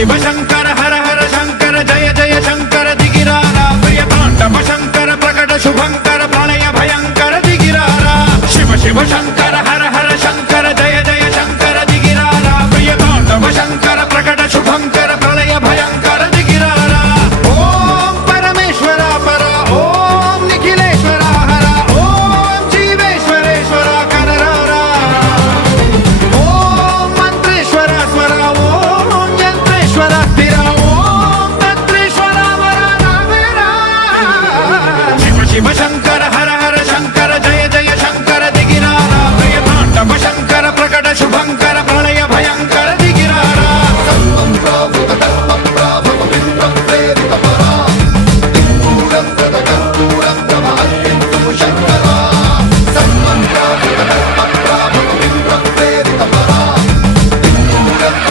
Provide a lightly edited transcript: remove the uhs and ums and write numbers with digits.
शिव शंकर हर हर शंकर जय जय शंकर दिगिरारा प्रिय तांडव शंकर प्रकट शुभंकर प्रलय भयंकर दिगिरारा शिव शिव शंकर